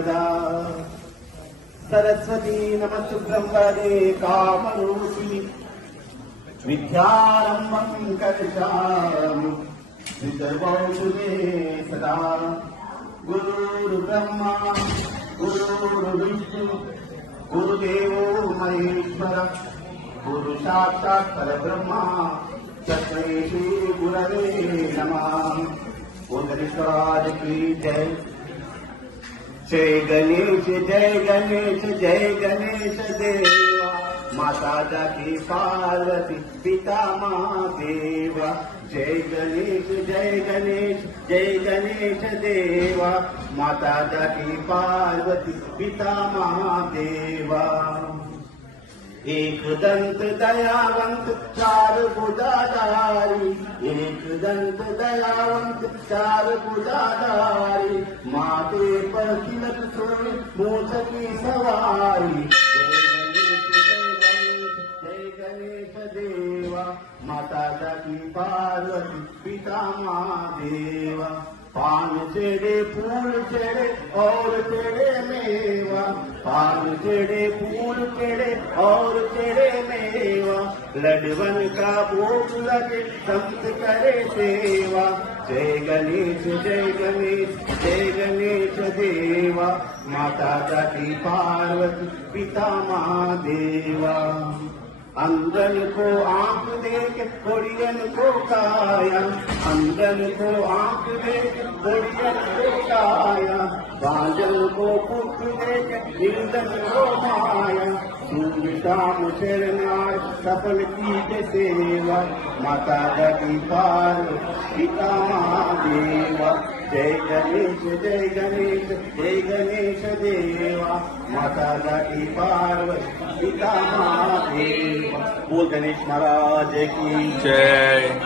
सदा। सरस्वती नमस्तुभ्यं वरदे कामरूपिणि विद्यारम्भं करिष्यामि विद्यावौषधे सदा। गुरुर्ब्रह्मा गुरुर्विष्णु गुरुदेवो महेश्वर गुरु साक्षात् परब्रह्मा तस्मै श्री गुरवे नमः। ओम गणेश की जय। जय गणेश जय गणेश जय गणेश देवा। माता जाकी पार्वती पिता महादेवा। जय गणेश जय गणेश जय गणेश देवा। माता जाकी पार्वती पिता महादेवा। एक दंत दयावंत चार भुजाधारी। एक दंत दयावंत चार भुजाधारी। माथे पर तिलक सोए मूछ की सवारी। जय गणेश देवा। माता जाकी पार्वती पिता महादेवा। पान चढ़े फूल चढ़े और चढ़े मेवा। पान चढ़े फूल चढ़े और चढ़े मेवा। लडवन का भोग लगे संत करे सेवा। जय गणेश जय गणेश जय गणेश देवा। माता जाकी पार्वती पिता महादेवा। अंधन को आंख देख कोड़ियन को काया। अंधन को आंख देख कोड़ियन को काया। बांझल को पुत्र देख इंद्रन को माया। सूर्य शाम शरणाय सफल की सेवा। माता जाकी पार्वती पिता महादेवा। जय गणेश जय गणेश जय गणेश देवा। माता जाकी पार्वती पिता महादेवा। बोल गणेश महाराज की जय।